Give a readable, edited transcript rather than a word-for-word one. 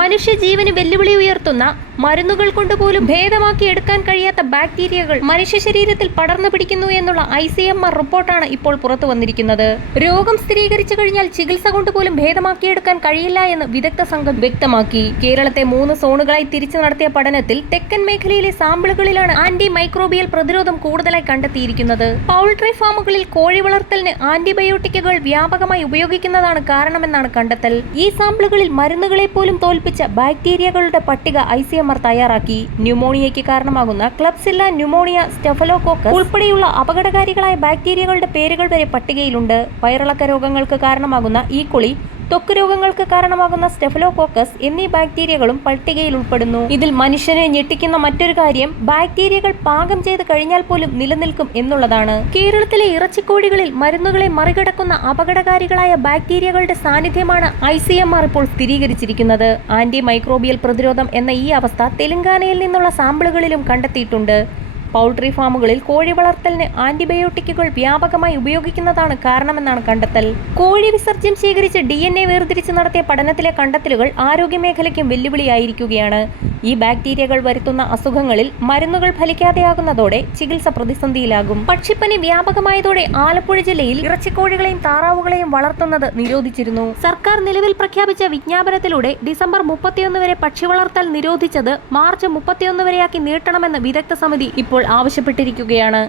മനുഷ്യജീവന് വെല്ലുവിളി ഉയർത്തുന്ന മരുന്നുകൾ കൊണ്ടുപോലും ഭേദമാക്കിയെടുക്കാൻ കഴിയാത്ത ബാക്ടീരിയകൾ മനുഷ്യ ശരീരത്തിൽ പടർന്നു പിടിക്കുന്നു എന്നുള്ള ICMR റിപ്പോർട്ടാണ് ഇപ്പോൾ പുറത്തു വന്നിരിക്കുന്നത്. രോഗം സ്ഥിരീകരിച്ചു കഴിഞ്ഞാൽ ചികിത്സ കൊണ്ടുപോലും ഭേദമാക്കിയെടുക്കാൻ കഴിയില്ല എന്ന് വിദഗ്ധ സംഘം വ്യക്തമാക്കി. കേരളത്തെ 3 സോണുകളായി തിരിച്ചു നടത്തിയ പഠനത്തിൽ തെക്കൻ മേഖലയിലെ സാമ്പിളുകളിലാണ് ആന്റി മൈക്രോബിയൽ പ്രതിരോധം കൂടുതലായി കണ്ടെത്തിയിരിക്കുന്നത്. പൗൾട്രി ഫാമുകളിൽ കോഴി വളർത്തലിന് ആന്റിബയോട്ടിക്കുകൾ വ്യാപകമായി ഉപയോഗിക്കുന്നതാണ് കാരണമെന്നാണ് കണ്ടെത്തൽ. ഈ സാമ്പിളുകളിൽ മരുന്നുകളെ പോലും തോൽപ്പിച്ച ബാക്ടീരിയകളുടെ പട്ടിക ICMR തയ്യാറാക്കി. ന്യൂമോണിയയ്ക്ക് കാരണമാകുന്ന ക്ലബ്സില്ല ന്യൂമോണിയ, സ്റ്റെഫലോകോക്കസ് ഉൾപ്പെടെയുള്ള അപകടകാരികളായ ബാക്ടീരിയകളുടെ പേരുകൾ വരെ പട്ടികയിലുണ്ട്. വയറിളക്ക രോഗങ്ങൾക്ക് കാരണമാകുന്ന ഈക്കോളി, ത്വക്ക് രോഗങ്ങൾക്ക് കാരണമാകുന്ന സ്റ്റെഫലോകോക്കസ് എന്നീ ബാക്ടീരിയകളും പട്ടികയിൽ ഉൾപ്പെടുന്നു. ഇതിൽ മനുഷ്യനെ ഞെട്ടിക്കുന്ന മറ്റൊരു കാര്യം ബാക്ടീരിയകൾ പാകം ചെയ്ത് കഴിഞ്ഞാൽ പോലും നിലനിൽക്കും എന്നുള്ളതാണ്. കേരളത്തിലെ ഇറച്ചിക്കോഴികളിൽ മരുന്നുകളെ മറികടക്കുന്ന അപകടകാരികളായ ബാക്ടീരിയകളുടെ സാന്നിധ്യമാണ് ICMR ഇപ്പോൾ സ്ഥിരീകരിച്ചിരിക്കുന്നത്. ആന്റി മൈക്രോബിയൽ പ്രതിരോധം എന്ന ഈ അവസ്ഥ തെലങ്കാനയിൽ നിന്നുള്ള സാമ്പിളുകളിലും കണ്ടെത്തിയിട്ടുണ്ട്. പൗൾട്രി ഫാമുകളിൽ കോഴി വളർത്തലിന് ആന്റിബയോട്ടിക്കുകൾ വ്യാപകമായി ഉപയോഗിക്കുന്നതാണ് കാരണമെന്നാണ് കണ്ടെത്തൽ. കോഴി വിസർജ്യം ശേഖരിച്ച് DNA വേർതിരിച്ച് നടത്തിയ പഠനത്തിലെ കണ്ടെത്തലുകൾ ആരോഗ്യമേഖലയ്ക്കും വെല്ലുവിളിയായിരിക്കുകയാണ്. ഈ ബാക്ടീരിയകൾ വരുത്തുന്ന അസുഖങ്ങളിൽ മരുന്നുകൾ ഫലിക്കാതെയാകുന്നതോടെ ചികിത്സ പ്രതിസന്ധിയിലാകും. പക്ഷിപ്പനി വ്യാപകമായതോടെ ആലപ്പുഴ ജില്ലയിൽ ഇറച്ചിക്കോഴികളെയും താറാവുകളെയും വളർത്തുന്നത് നിരോധിച്ചിരുന്നു. സർക്കാർ നിലവിൽ പ്രഖ്യാപിച്ച വിജ്ഞാപനത്തിലൂടെ ഡിസംബർ 31 വരെ പക്ഷി വളർത്തൽ നിരോധിച്ചത് മാർച്ച് 31 വരെയാക്കി നീട്ടണമെന്ന് വിദഗ്ധ സമിതി ഇപ്പോൾ ആവശ്യപ്പെട്ടിരിക്കുകയാണ്.